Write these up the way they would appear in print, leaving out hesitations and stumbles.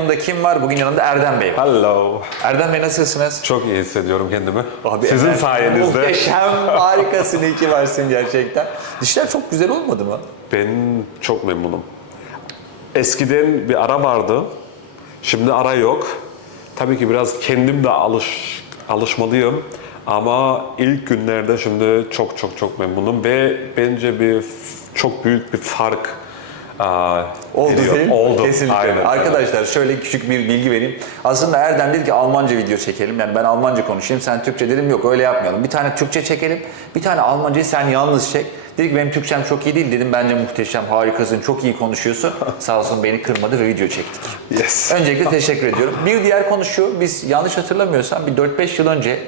yanımda kim var? Bugün yanımda Erdem Bey var. Hello. Erdem Bey nasılsınız? Çok iyi hissediyorum kendimi. Abi, Sizin evet, sayenizde. Muhteşem, harikasın, iyi ki varsın gerçekten. Dişler çok güzel olmadı mı? Ben çok memnunum. Eskiden bir ara vardı. Şimdi ara yok. Tabii ki biraz kendim de alışmalıyım. Ama ilk günlerde şimdi çok memnunum ve bence çok büyük bir fark Oldu geliyor. değil mi? Oldu. Kesinlikle. Aynen. Arkadaşlar şöyle küçük bir bilgi vereyim. Aslında Erdem dedi ki Almanca video çekelim. Yani ben Almanca konuşayım, sen Türkçe, dedim yok öyle yapmayalım. Bir tane Türkçe çekelim, bir tane Almancayı sen yalnız çek. Dedi ki benim Türkçem çok iyi değil, dedim bence muhteşem, harikasın, çok iyi konuşuyorsun. Sağ olsun beni kırmadı ve video çektik. Yes. Öncelikle teşekkür ediyorum. Bir diğer konu şu, biz yanlış hatırlamıyorsam bir 4-5 yıl önce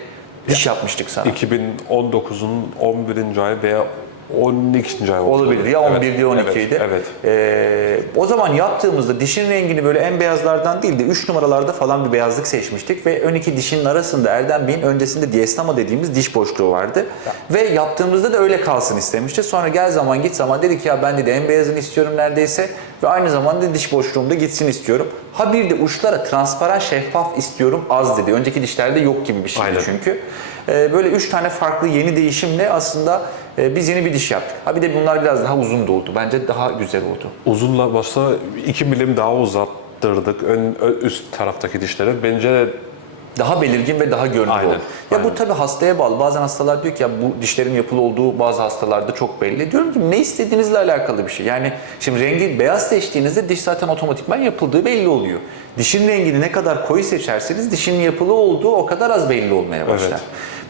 diş yapmıştık sana. 2019'un 11. ay veya 12. ay Olabilir. Ya 11 evet, ya 12 idi. Evet. O zaman yaptığımızda dişin rengini böyle en beyazlardan değil de 3 numaralarda falan bir beyazlık seçmiştik ve ön iki dişinin arasında Erdem Bey'in öncesinde diastema dediğimiz diş boşluğu vardı. Ve yaptığımızda da öyle kalsın istemişti. Sonra gel zaman git zaman dedik ya ben de en beyazını istiyorum neredeyse ve aynı zamanda diş boşluğumda gitsin istiyorum. Ha bir de uçlara transparan şeffaf istiyorum az dedi. Önceki dişlerde yok gibi bir şeydi Aynen. çünkü. Böyle 3 tane farklı yeni değişimle aslında biz yeni bir diş yaptık. Ha bir de bunlar biraz daha uzun da oldu. Bence daha güzel oldu. Uzunla başta 2 milim daha uzattırdık üst taraftaki dişleri. Bence Daha belirgin ve daha görünür Aynen, oldu. Ya bu aynen. tabii hastaya bağlı. Bazen hastalar diyor ki ya bu dişlerin yapılı olduğu bazı hastalarda çok belli. Diyorum ki ne istediğinizle alakalı bir şey. Yani şimdi rengi beyaz seçtiğinizde diş zaten otomatikman yapıldığı belli oluyor. Dişin rengini ne kadar koyu seçerseniz dişin yapılı olduğu o kadar az belli olmaya başlar. Evet.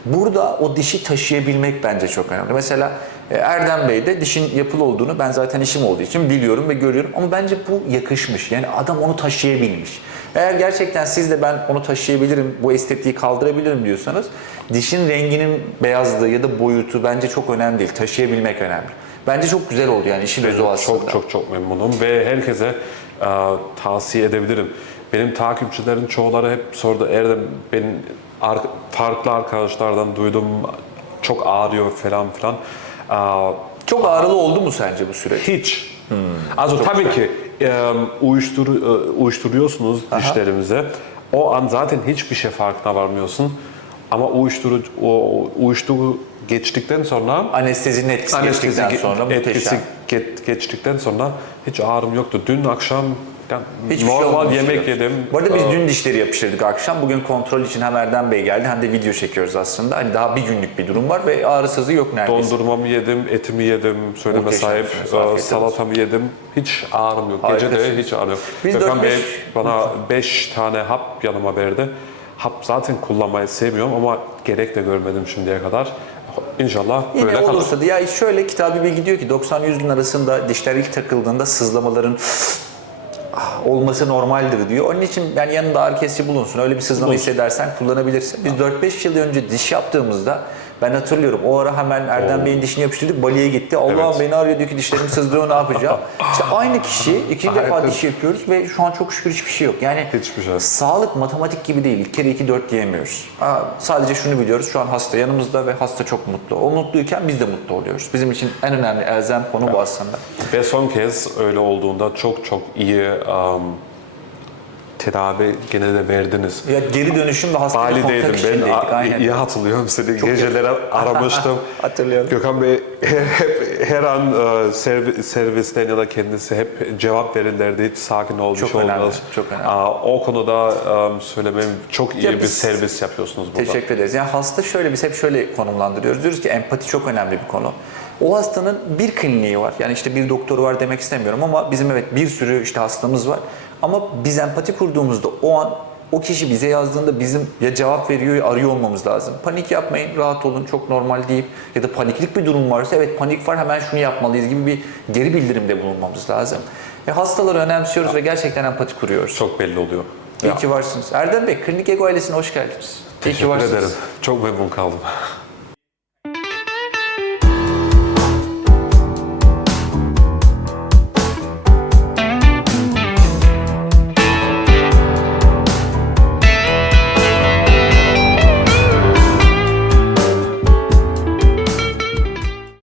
Burada o dişi taşıyabilmek bence çok önemli. Mesela Erdem Bey'de dişin yapılı olduğunu ben zaten işim olduğu için biliyorum ve görüyorum ama bence bu yakışmış. Yani adam onu taşıyabilmiş. Eğer gerçekten siz de ben onu taşıyabilirim, bu estetiği kaldırabilirim diyorsanız dişin renginin beyazlığı ya da boyutu bence çok önemli değil. Taşıyabilmek önemli. Bence çok güzel oldu yani işin özü o aslında. çok memnunum ve herkese tavsiye edebilirim. Benim takipçilerin çoğuları hep sordu. Erdem ben farklı arkadaşlardan duydum çok ağrıyor falan filan. Çok ağrılı oldu mu sence bu süreç? Hiç. Also tabii ki uyuşturuyorsunuz dişlerimize. O an zaten hiçbir şey farkına varmıyorsun. Ama uyuşturucu geçtikten sonra Anestezinin etkisi geçtikten sonra muhteşem. geçtikten sonra hiç ağrım yoktu. Dün akşam Hiçbir şey normal olmamış yemek diyor. yedim. Bu arada biz dün dişleri yapıştırdık akşam. Bugün kontrol için hem Erdem Bey geldi hem de video çekiyoruz aslında. Hani daha bir günlük bir durum var ve ağrısızı yok neredeyse. Dondurmamı yedim, etimi yedim, söyleme Muhteşemsiniz, sahip, afiyet olsun. salatamı yedim. Hiç ağrım yok. Gece de Harikasınız. hiç ağrım yok. Biz Gökhan Bey 4-5 bana 5 tane hap yanıma verdi. Hap zaten kullanmayı sevmiyorum ama gerek de görmedim şimdiye kadar. İnşallah Yine böyle kalır. olursa da ya şöyle kitabı bilgi diyor ki 90-100 gün arasında dişler ilk takıldığında sızlamaların olması normaldir diyor. Onun için yani yanında ağrı kesici bulunsun. Öyle bir sızlama hissedersen kullanabilirsin. Biz 4-5 yıl önce diş yaptığımızda ben hatırlıyorum. O ara hemen Erdem Bey'in dişini yapıştırdık. Bali'ye gitti. Allah'ım Evet. beni arıyor diyor ki dişlerim sızlıyor ne yapacağım? İşte aynı kişi ikinci defa diş yapıyoruz ve şu an çok şükür hiçbir şey yok. Yani Hiçbir şey. sağlık matematik gibi değil. İlk kere 2-4 diyemiyoruz. Sadece şunu biliyoruz. Şu an hasta yanımızda ve hasta çok mutlu. O mutluyken biz de mutlu oluyoruz. Bizim için en önemli elzem konu bu aslında. Ve son kez öyle olduğunda çok iyi tedavi gene de verdiniz. Ya geri dönüşüm ve hastayla kontak Valideydim içindeydik. ben. Aynen. İyi hatırlıyorum seni. Geceleri aramıştım. Hatırlıyorum. Gökhan Bey hep her an servisten ya da kendisi hep cevap verirlerdi. Hiç sakin ol, Çok bir şey önemli, olmaz. çok önemli. O konuda söylemem çok iyi Ya bir biz- servis yapıyorsunuz burada. Teşekkür ederiz. Yani hasta şöyle, biz hep şöyle konumlandırıyoruz. Diyoruz ki empati çok önemli bir konu. O hastanın bir kliniği var. Yani işte bir doktoru var demek istemiyorum ama bizim evet bir sürü işte hastamız var. Ama biz empati kurduğumuzda o an o kişi bize yazdığında bizim ya cevap veriyor ya arıyor olmamız lazım. Panik yapmayın, rahat olun, çok normal deyip ya da paniklik bir durum varsa evet panik var hemen şunu yapmalıyız gibi bir geri bildirimde bulunmamız lazım. Hastaları önemsiyoruz ve gerçekten empati kuruyoruz. Çok belli oluyor. İyi ki varsınız. Erdem Bey, Klinik Ego ailesine hoş geldiniz. İyi ki Teşekkür varsınız. ederim. Çok memnun kaldım.